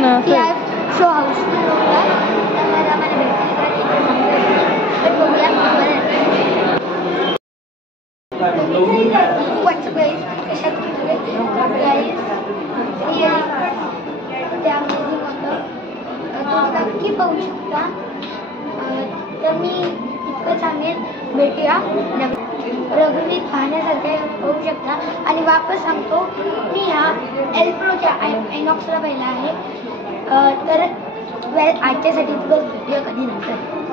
ना show house नक्की पाहू शकता. तर मी इतकं सांगेन, भेटूया. रघुवीर पाहण्यासारखे होऊ शकता. आणि वापस सांगतो, मी ह्या एल्प्रोच्या आयनॉक्सला पाहिला आहे. तर आजच्यासाठी तुला कधी नंतर